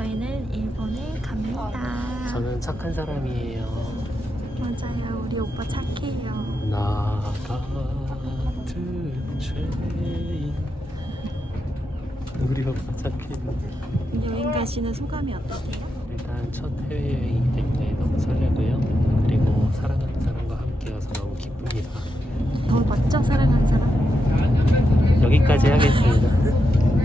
저희는 일본에 갑니다. 저는 착한 사람이에요. 맞아요. 우리 오빠 착해요. 나 같은 죄인. 우리 오빠 착해요. 여행 가시는 소감이 어떠세요? 일단 첫 해외여행이기 때문에 너무 설레고요. 그리고 사랑하는 사람과 함께여서 너무 기쁩니다. 더 맞죠? 사랑하는 사람? 여기까지 하겠습니다.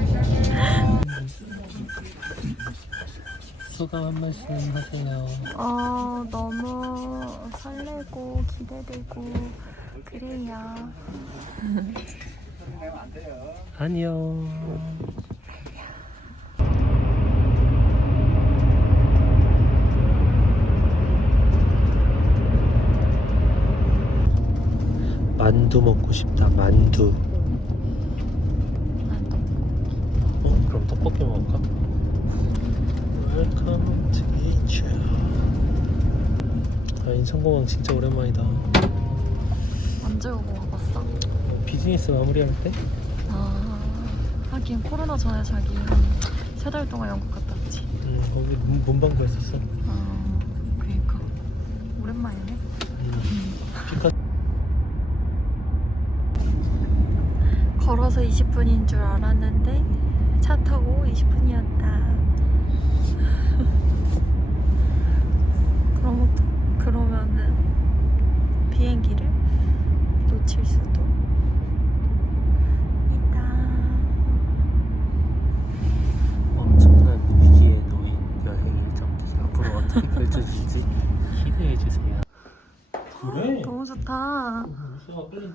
소감 한 말씀 하세요. 어, 너무 설레고 기대되고 그래요. 안녕. 만두 먹고 싶다. 만두. 어? 그럼 떡볶이 먹을까? Welcome to Asia. 아, 인천공항 진짜 오랜만이다. 언제 오고 가봤어? 비즈니스 마무리할 때? 아, 하긴 코로나 전에 자기 세달 동안 영국 갔다 왔지. 응, 거기 문- 문방구 했었어. 아, 그니까. 오랜만이네. 응. 피카 걸어서 20분인 줄 알았는데 차 타고 20분이었다. 그럼 어떡- 그러면은 비행기를 놓칠 수도 있다. 엄청난 위기에 놓인 여행 일정들이 앞으로 어떻게 펼쳐질지 기대해 주세요. 그래? 너무 좋다. 무서워 빨리.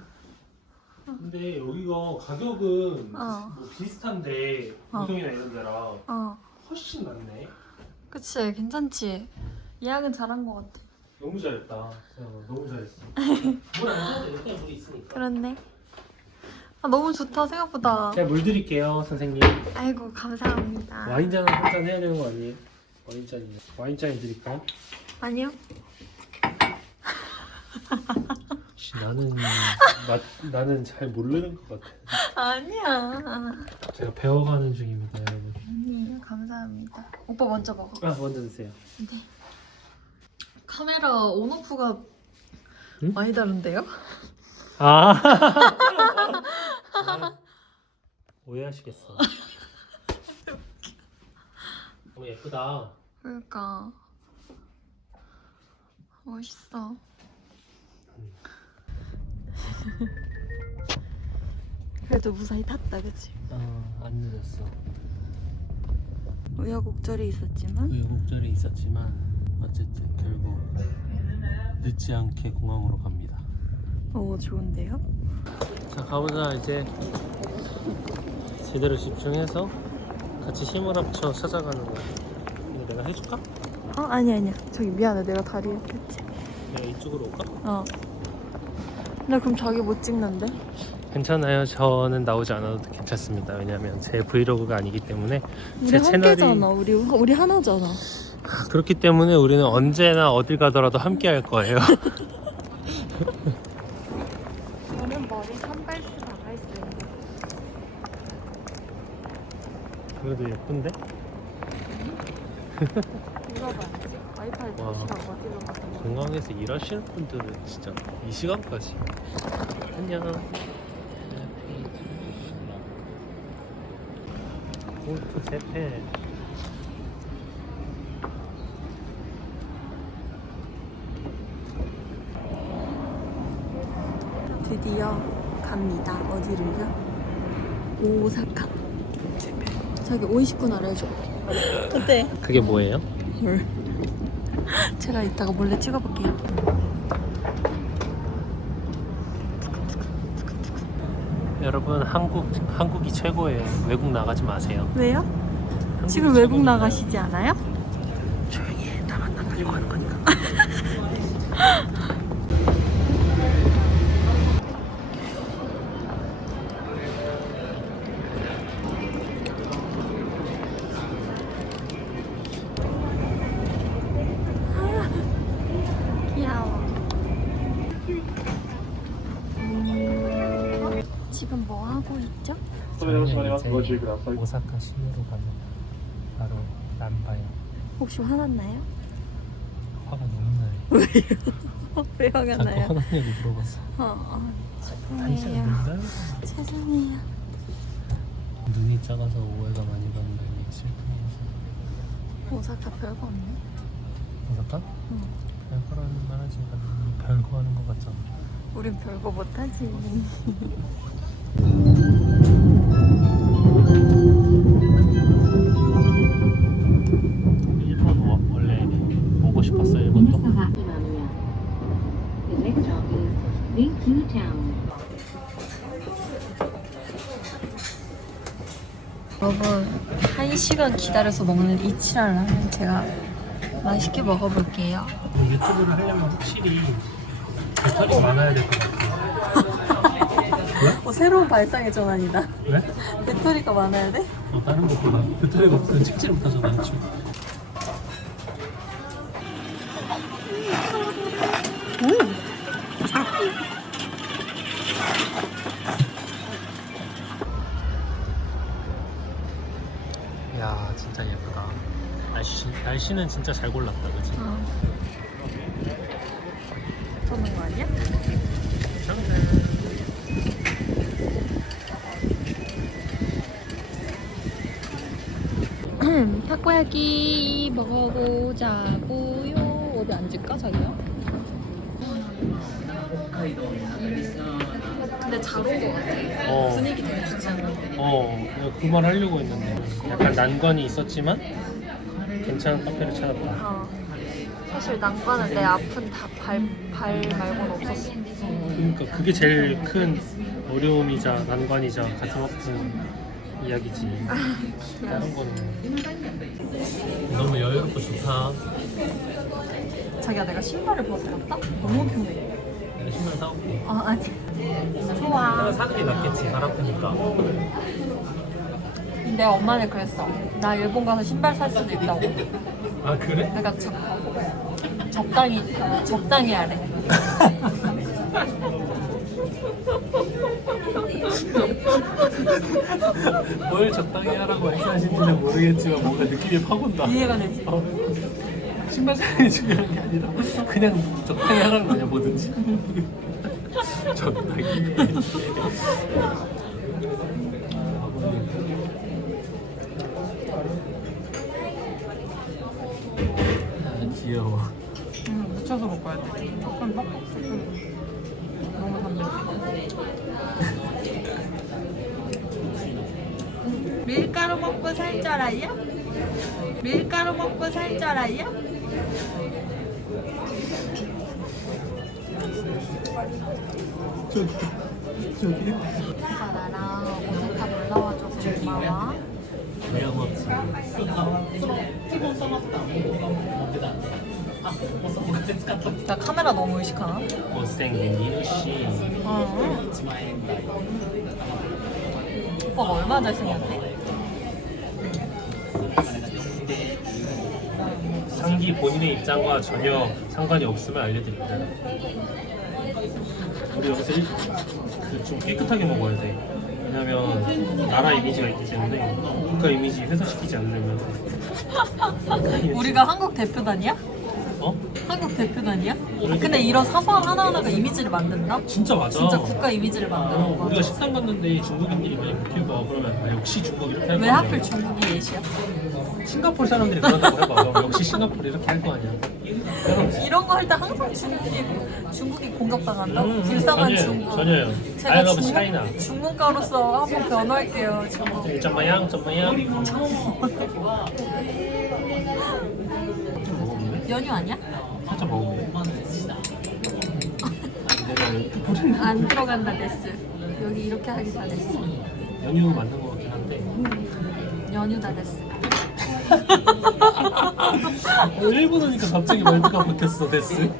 근데 여기 가 가격은 어. 뭐 비슷한데 어. 우성이나 이런 데랑 어, 훨씬 낫네. 그치, 괜찮지. 예약은 잘한 것 같아. 너무 잘했다. 너무 잘했어. 물안 사도 돼. 그냥 물이 있으니까. 그렇네. 아, 너무 좋다 생각보다. 제가 물 드릴게요, 선생님. 아이고 감사합니다. 와인잔 한잔 해야 되는 거 아니에요? 와인잔이요. 와인잔 드릴까요? 아니요. 혹시 나는 나, 나는 잘 모르는 것 같아. 아니야. 제가 배워가는 중입니다, 여러분. 아니에요. 감사합니다. 오빠 먼저 먹어. 아 먼저 드세요. 카메라 온오프가 응? 많이 다른데요? 아, 아 오해하시겠어. 너무 예쁘다. 그러니까 멋있어. 그래도 무사히 탔다, 그치? 어 안 늦었어. 우여곡절이 있었지만 우여곡절이 있었지만 어쨌든 결국 늦지 않게 공항으로 갑니다. 오 좋은데요? 자 가보자 이제 제대로 집중해서 같이 힘을 합쳐 찾아가는 거야. 이거 내가 해줄까? 어 아니 아니야. 저기 미안해. 내가 다리 했지. 내가 이쪽으로 올까? 어. 근데 그럼 자기 못 찍는데? 괜찮아요. 저는 나오지 않아도 괜찮습니다. 왜냐하면 제 브이로그가 아니기 때문에 우리 제 채널이 함께잖아. 우리 우리 하나잖아. 그렇기 때문에 우리는 언제나 어딜 가더라도 함께 할 거예요. 저는 머리 산발스 나갈어요 그래도 예쁜데? 와이파이 와. 2시간 어디로 가서 공항에서 일하시는 분들은 진짜 이 시간까지 안녕. 골프 재팬. 드디어 갑니다. 어디를요? 오사카. 저기 오이시쿠 알려줘. 어때? 그게 뭐예요? 헐. 제가 이따가 몰래 찍어볼게요. 여러분 한국 한국이 최고예요. 외국 나가지 마세요. 왜요? 지금 외국. 나가시지 않아요? 조용히 해. 나만 나가려고 하는 거니까. 오사카 시내로 가는 바로 남바이 혹시 화났나요? 화가 너무 나요. 왜 화가 자꾸 나요? 화났냐고 물어봤어. 어, 어, 죄송해요. 눈이 작아서 오해가 많이 간다니 슬픔이지. 오사카 별거 없네. 오사카? 응. 별거라는 말 하지 별거 하는 것 같잖아. 우린 별거 못하지. 1시간 기다려서 먹는 이치란 라면 제가 맛있게 먹어볼게요. 유튜브를 하려면 확실히 배터리 어. 많아야 될 것 같아요. 어, 새로운 발상의 전환이다. 왜? 배터리가 많아야 돼? 어, 다른 것보다 배터리가 없으면 찍지를 못하잖아, 날씨 날씨는 진짜 잘 골랐다, 그지? 어. 쏘는 거 아니야? 타코야끼 먹어보자고요. 어디 앉을까 자기야? 근데 잘 온 거 같아. 어, 분위기 되게 좋지 않아? 어, 내가 그말 하려고 했는데 약간 난관이 있었지만 괜찮은 카페를 찾았다. 어. 사실 난관은 내 아픈 다 발, 발 말고는 없었어. 그러니까 그게 제일 큰 어려움이자 난관이자 가슴 아픈 이야기지. 다른 거는 너무 여유롭고 좋다. 자기야 내가 신발을 벗어났다? 너무 편해. 내가 신발 사올게. 아 아니. 좋아. 사는 게 낫겠지. 발 아프니까. 내 엄마는 그랬어. 나 일본 가서 신발 살 수도 있다고. 아 그래? 내가 적, 적당히 적당히 하래. 뭘 적당히 하라고 말씀하시는지는 모르겠지만 뭔가 느낌이 파곤다. 이해가 되지? 어. 신발 사이즈 중요한 게 아니라 그냥 적당히 하라는 거냐 뭐든지. 적당히. 아, 귀여워. 응, 묻혀서 먹어야 돼. 조금 뻑뻑해. 너무 담백해. 밀가루 먹고 살 줄 알아요? 밀가루 먹고 살 줄 알아요? 저기 저기. 나랑 오사카 놀러 와줘서 고마워. 내가 뭐나 카메라 너무 의식하나? 어. 오빠가 얼마나 잘생겼대? 상기 본인의 입장과 전혀 상관이 없으면 알려드립니다. 우리 여기서 일- 그좀 깨끗하게 먹어야 돼. 왜냐면 나라 이미지가 있기 때문에 국가 이미지 훼손시키지 않으려면 우리가 한국 대표단이야? 어? 한국 대표단이야? 근데 이런 사소한 하나하나가 이미지를 만든다? 진짜 맞아. 진짜 국가 이미지를 어, 만드는 우리가 거야. 식당 갔는데 중국인들이 많이 거 그러면 아, 역시 중국 이렇게 할 왜 거야. 하필 중국이 예시야? 싱가포르 사람들이 그런다고 해봐. 그럼 역시 싱가포르 이렇게 할 거 아니야. 이런 거 할 때 항상 중국이 중국이 공격당한다? 음, 불쌍한 전혀요, 중국. 전혀요. 제가 I love China. 중국, 중국가로서 한번 변할게요. 지금. 점마양, 점마양. 연유 아니야? 살짝 먹어볼래? 안 들어간다 데스. 여기 이렇게 하기 다 데스. 연유 맞는 것 같긴 한데 연유 다 데스. 일본어니까 갑자기 말투가 바뀌었어 데스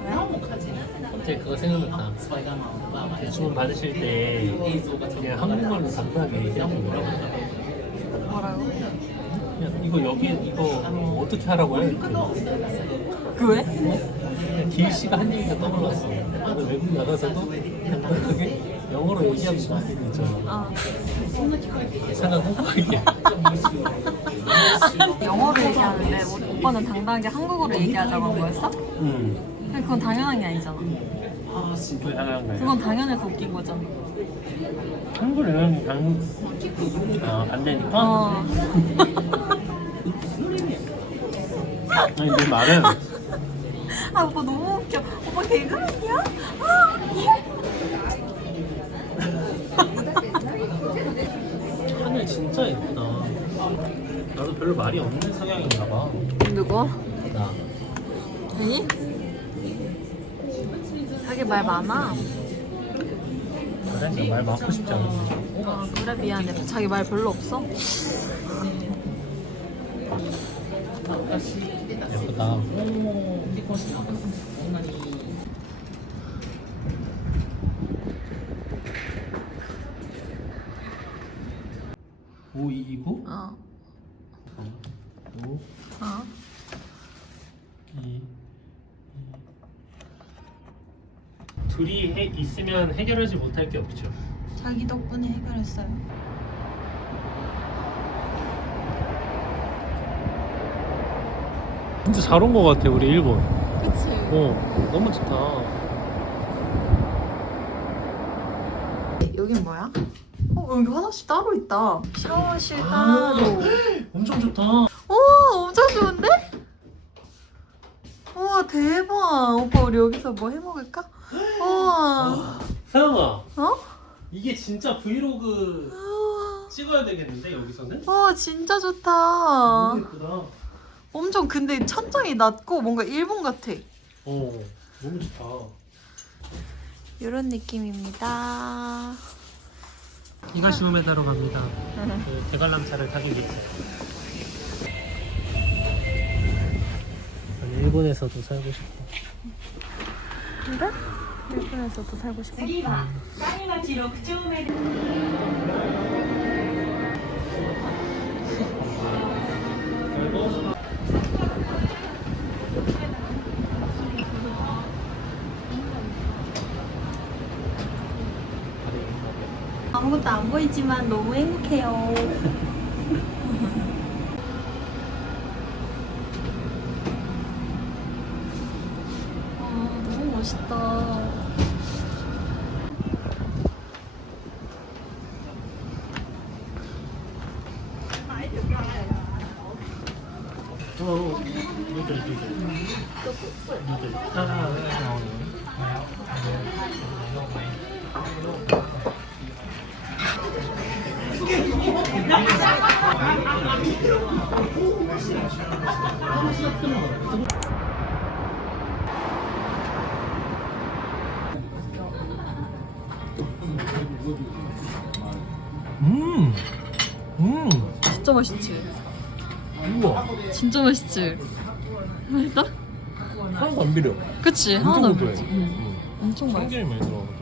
갑자기 그거 생각났다 주문 받으실 때 그냥 한국말로 담백하게 얘기하는 거야 뭐라고? 그냥 이거 여기 이거 어떻게 하라고 해? 그 왜? 그냥 길 씨가 한 얘기가 떠올랐어 외국 나가서도 담백하게 영어로 싶은 거 있잖아 아. 이상한 한국말이야 영어로 얘기하는데 우리 오빠는 당당하게 한국어로 얘기하자고 한 거였어? 응. 근데 그건 당연한 게 아니잖아. 아 진짜 당연한 거야. 그건 당연해서 웃긴 거잖아. 한국에는 당... 아, 안 되니까? 어. 아니 내 말은 아 오빠 너무 웃겨. 오빠 개그맨이야? 아, 하늘 진짜 예쁘다. 나도 별로 말이 없는 성향인가 봐. 누구? 나. 괜히? 자기 말 많아. 그래? 말 많고 싶지 않아. 아 그래 미안해. 자기 말 별로 없어? 예쁘다. 오 이고 어. 오 어. 이 둘이 해, 있으면 해결하지 못할 게 없죠. 자기 덕분에 해결했어요. 진짜 잘온거 같아 우리 일본. 그치? 어 너무 좋다. 여긴 뭐야? 어 여기 화장실 따로 있다. 샤워실 아. 따로. 엄청 좋다. 오 엄청 좋은데? 우와 대박. 오빠 우리 여기서 뭐 해먹을까? 우와. 서영아 어? 이게 진짜 브이로그 우와. 찍어야 되겠는데 여기서는? 우와 진짜 좋다. 너무 예쁘다. 엄청 근데 천장이 낮고 뭔가 일본 같아. 어 너무 좋다. 이런 느낌입니다. 히가시오메다로 갑니다. 그 대관람차를 타기 위해서. 일본에서도 살고 싶어. 그래? 일본에서도 살고 싶어. 次は谷町六丁目です 아무것도 안 보이지만 너무 행복해요. 아, 너 음, 음, 진짜 맛있지? 우와, 진짜 맛있지? 맛있어? 하나도 안 비려. 그치? 하나도 안. 응. 음. 엄청 맛있어. 참기름이 많이 들어가거든.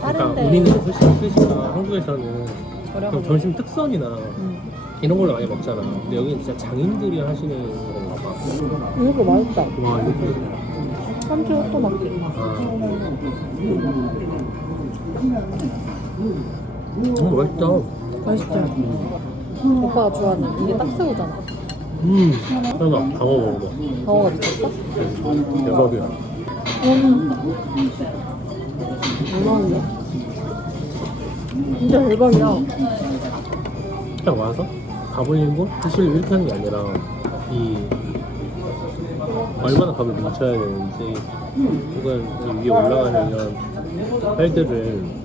다른 그러니까 데 우리는 훨씬 쓰시나 한국에서는 그럼 점심 특선이나 응. 이런 걸로 많이 먹잖아. 근데 여기는 진짜 장인들이 하시는 건가 봐. 이거 맛있다. 와 이거 한주 호토마키. 아. 너무 맛있다. 맛있지? 오빠가 좋아하는 이게 딱새우잖아. 음. 설마 방어 먹어봐. 방어가 미쳤어? 대박이야. 음. 대박이야. 진짜 대박이야. 그냥 와서 일고 사실 이렇게 하는 게 아니라 이 얼마나 밥을 뭉쳐야 되는지 혹은 이 위에 올라가는 이런 활들을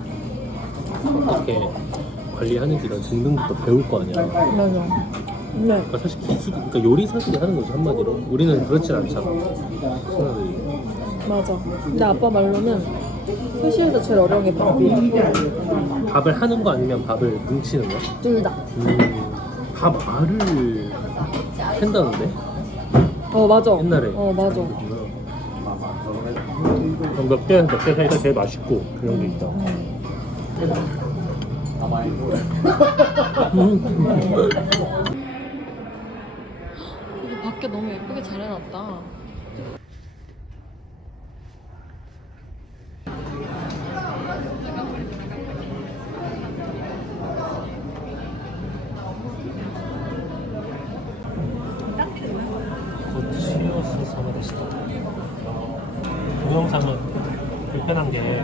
어떻게 관리하는지 이런 등등부터 배울 거 아니야. 맞아. 근데 그러니까 사실 기술, 그러니까 요리사들이 하는 거지 한마디로. 우리는 그렇진 않잖아. 신하들이. 맞아. 근데 아빠 말로는 스시에서 제일 어려운 게 밥이야. 밥을 하는 거 아니면 밥을 뭉치는 거? 둘 다. 음, 밥 알을 캔다는데? 어 맞아. 옛날에. 어 맞아. 몇 개, 몇 개 사이가 제일 맛있고 그런 게 있다. 이거 밖에 너무 예쁘게 잘 해놨다. 고치오스 사마데시다. 동영상은 불편한 게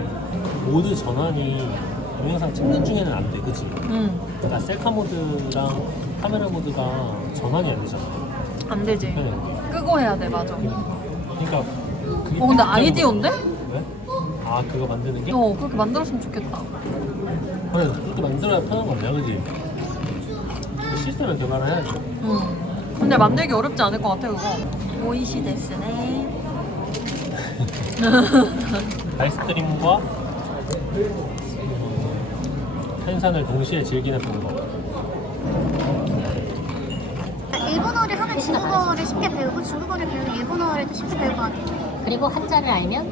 모드 전환이 동영상 찍는 중에는 안 돼, 그치? 응. 그러니까 셀카 모드랑 카메라 모드가 전환이 안 되잖아. 안 되지. 불편해. 돼, 맞아. 그러니까 그게 어, 근데 아이디어인데? 거- 왜? 아 그거 만드는 게? 어, 그렇게 만들었으면 좋겠다. 그래 그렇게 만들어야 편한 거 아니야, 그지? 시스템을 개발을 해야지. 응. 근데 만들기 어렵지 않을 것 같아, 그거. 오이시 데스네. 라이스트림과 생산을 동시에 즐기는 방법. 그러니까 일본어를 하면 중국어를 쉽게 배우고 중국어를 배우면 일본어를 또 쉽게 배울 것 같아. 그리고 한자를 알면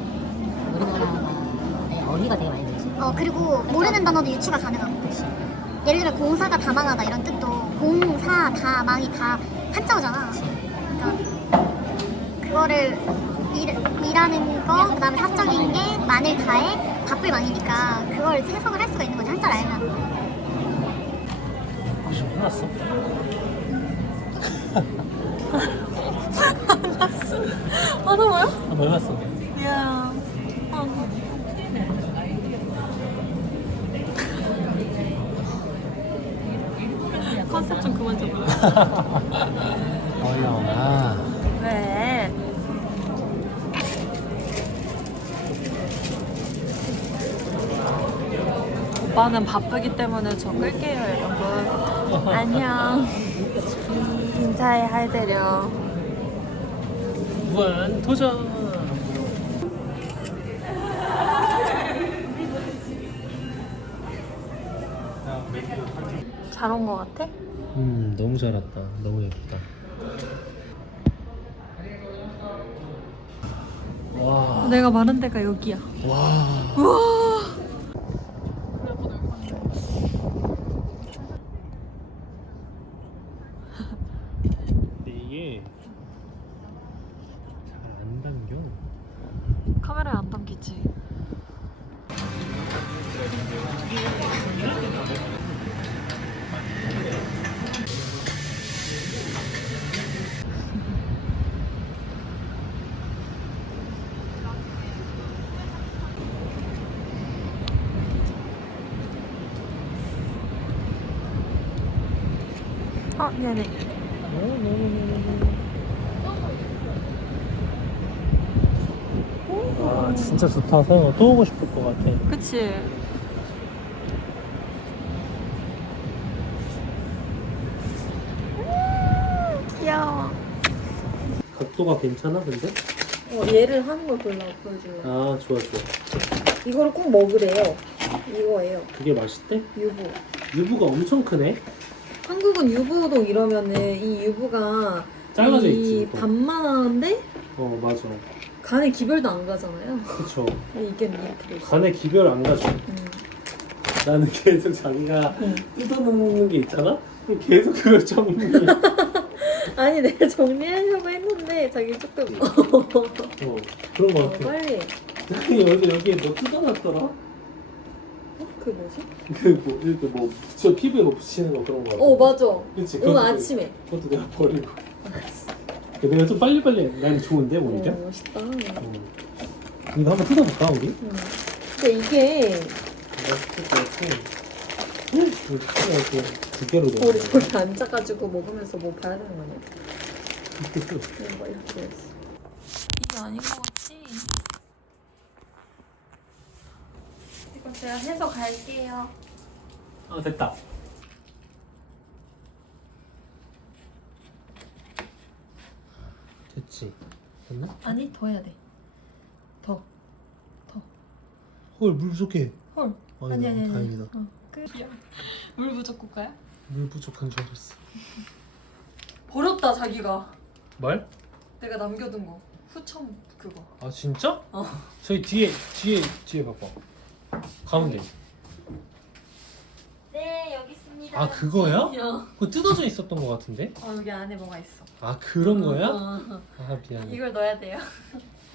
우리나라의 어휘가 되게 많이 늘지. 어 그리고 모르는 단어도 유추가 가능하고. 예를 들어 공사가 다 망하다 이런 뜻도 공사 다 망이 다 한자어잖아. 그러니까 그거를 일, 일하는 거 그다음에 사적인 게 만을 다해 바쁠 망이니까 그걸 해석을 할 수가 있는 거지 한자를 알면. 혹시 혼났어? 하나봐요? 한번 해봤어. 이야. 아, 컨셉 좀 그만 잡을래? 어영아. 왜? 오빠는 바쁘기 때문에 저 끌게요, 여러분. 안녕. 인사해, 할대려. 무한 도전. 잘 온 것 같아? 음 너무 잘 왔다. 너무 예쁘다. 와. 내가 말한 데가 여기야. 와. 우와. 근데 이게 잘 안 담겨. 카메라에 안 담기지. 아, 네네. 아 진짜 좋다. 서영아 또 오고 싶을 것 같아. 그치? 귀여워. 각도가 괜찮아 근데? 어, 얘를 하는 걸 골라 보여줄래? 아 좋아 좋아. 이거를 꼭 먹으래요. 이거예요. 그게 맛있대? 유부. 유부가 엄청 크네. 한국은 유부동 이러면은 이 유부가 짧아져 이 있지. 또. 반만한데 어 맞아. 간에 기별도 안 가잖아요. 그쵸. 이게 이렇게 돼 있어. 간에 기별 안 가죠. 음. 나는 계속 자기가 응. 뜯어놓는 게 있잖아? 계속 그걸 정리해. 아니 내가 정리하려고 했는데 자기 조금 어, 그런 거 어, 같아. 빨리. 아니, 어제 여기에 너 뜯어놨더라? 어? 그 뭐지? 그 뭐, 이렇게 뭐, 붙여, 피부에 뭐 붙이는 거 그런 거. 어 맞아. 그치, 오늘 그것도 아침에. 그것도 내가 버리고. 내가 좀 빨리빨리 해. 난 좋은데? 어, 멋있다. 어. 이거 한번 뜯어볼까, 우리? 음. 근데 이게? 이거 두 개로 돼. 우리 저기 앉아가지고 먹으면서 뭐 봐야 되는 거 아니야? 뭔가 이렇게 했어. 이게 아닌 것 같지? 이거 제가 해서 갈게요. 아, 됐다. 됐지. 됐나? 아니 더 해야 돼. 더. 헐, 물 부족해. 헐. 아니, 아니 아니. 다행이다. 어, 끝이야. 물 부족 국가야? 물 부족한 줄 알았어. 버렸다 자기가. 말? 내가 남겨둔 거. 후첨 그거. 아 진짜? 어. 저기 뒤에 뒤에 뒤에 봐봐. 가운데. 네 여기 있습니다. 아 그거야? 어. 그거 뜯어져 있었던 것 같은데? 어 여기 안에 뭐가 있어. 아 그런 거야? 어, 어. 아 미안해. 이걸 넣어야 돼요.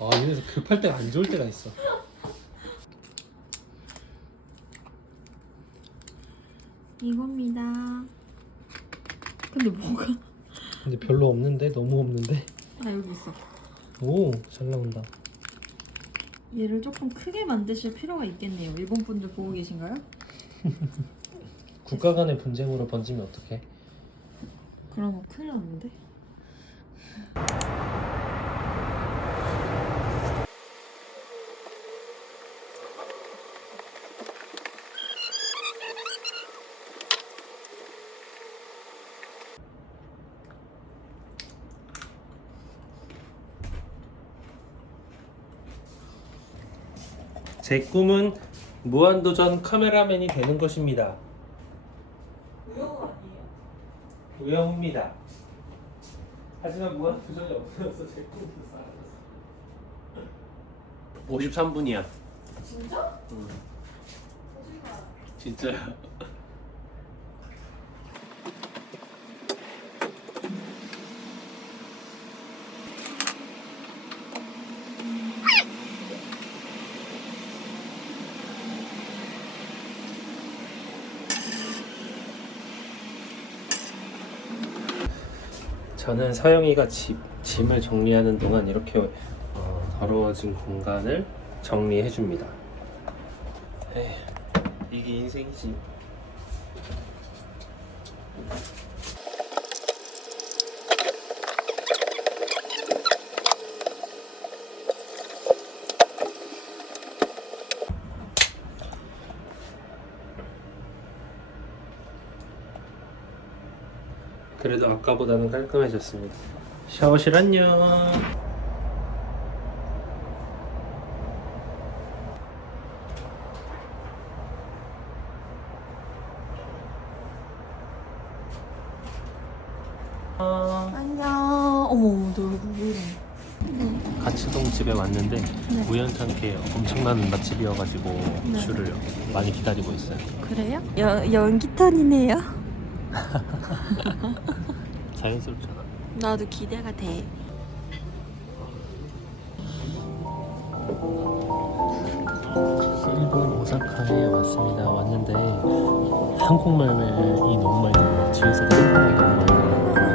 아 이래서 급할 때가 안 좋을 때가 있어. 이겁니다. 근데 뭐가? 근데 별로 없는데 너무 없는데. 아 여기 있어. 오, 잘 나온다. 얘를 조금 크게 만드실 필요가 있겠네요. 일본 분들 보고 계신가요? 국가 간의 분쟁으로 번지면 어떡해? 그러면 큰일 났는데. 제 꿈은 무한도전 카메라맨이 되는 것입니다. 우영 아니에요? 우영입니다. 하지만 무한도전이 없어서 제 꿈도 사라졌어. 53분이야. 진짜? 응. 진짜야. 저는 서영이가 집, 짐을 정리하는 동안 이렇게 어, 더러워진 공간을 정리해 줍니다. 이게 인생이지. 아까보다는 깔끔해졌습니다. 샤워실 안녕. 안녕. 어머, 너 얼굴 왜 이래? 가츠동 집에 왔는데 우연찮게 엄청난 맛집이어가지고 줄을 많이 기다리고 있어요. 그래요? 여, 연기톤이네요. 자연스럽잖아. 나도 기대가 돼. 일본 오사카에 왔습니다. 왔는데 한국말이 너무 많이 들려. 뒤에서 한국말이 너무 많이 들려.